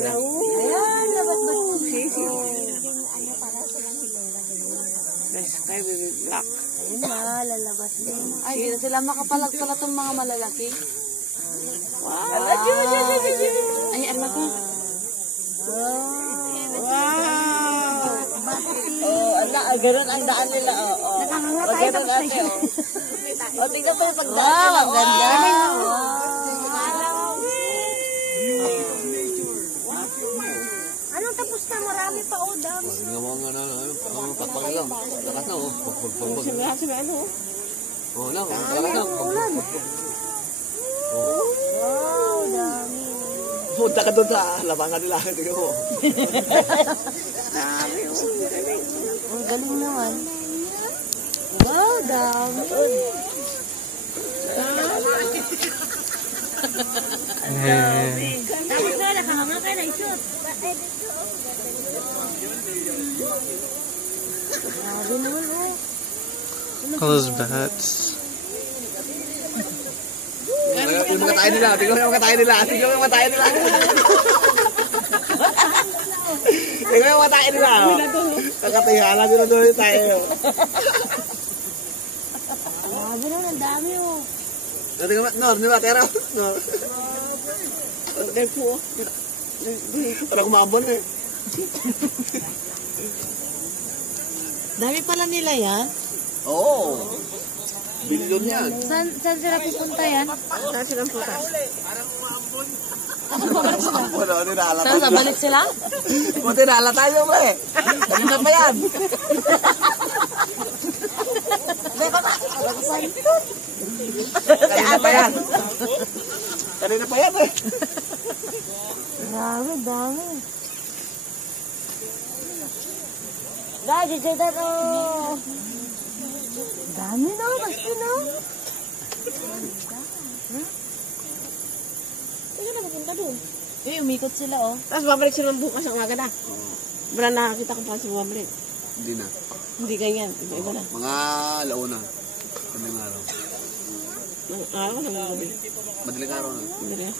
Ayan na. Ayan, labat-bat. Yung ano para silang hilera. Best kay baby black. Ayun na, lalabas din. Ay, di na sila makapalag pala itong mga malalaki. Wow. Ay, ano to? Wow. Oh, ganun ang daan nila. Oh. Nakangangatay Ganun tapos na ate. yun. Oh, tingnan po yung pagdaan Wow, nila. ang ganda. Anong tapos na? Marami pa o dami. Tingnan mo ang pagpagilang. Lakas na, oh. Pagpagpag. Sabi ano? Oh, na, lakas na. Wow, dami. Punta ka doon sa labangan nila. Tingnan mo. Ang galing naman. Wow, dami. Tapos na, nakangangatay na isot. Grabe naman, oh. All those bats. Yung mga tayo nila. Tingnan mo yung mga tayo nila. Tingnan mo yung mga tayo nila. Tingnan mo yung mga tayo nila. Kakatihala ko na doon yung tayo. Grabe naman, ang dami, oh. Tingnan mo, Nor, di ba? Tero. Nor. Dahil po. Parang kumabon eh. Dami pala nila yan. Oo. Bilyon yan. Saan sila pupunta yan? Saan silang puta? Wala, nilala Saan, sa balit sila? Buti nala tayo ba eh. Kanina pa yan. Kanina pa yan. Kanina pa yan eh. Grabe, dami. Guys, it's that, oh. Dami na, basta na. Saan na pupunta doon? Eh, umikot sila, oh. Tapos babalik sila bukas ang umaga na. Wala nakakita ko pa si babalik. Hindi na. Hindi ganyan. Iba na. Mga launa. Madaling araw. Araw na gabi. Madaling araw na. Hindi na.